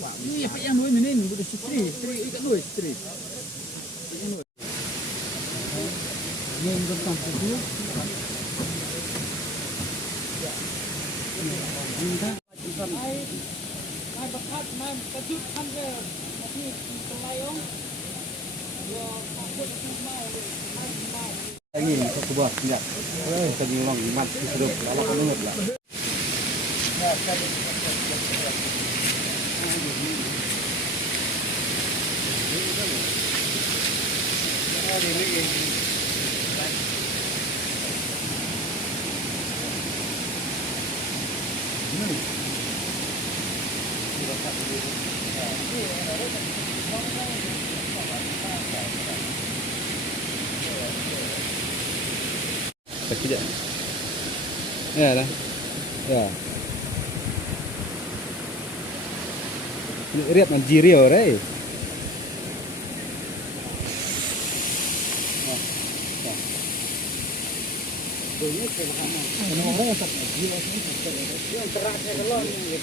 Ini apa yang nuin ini butuh istri ikan nuin istri. Ini tentang itu. Mai bakat mai kejut kan ke tapi pelayong. Yo takut mai. Angin ke sebuah enggak. Tadi long mat hidup lama banget lah. Tidak. Ya lah. Ya. Lihat manjiri ore. Ini kelihatan. Orang yang tak jiwa ini yang terasa kalau ini ya.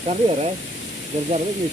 Tapi ore. Jar-jar ini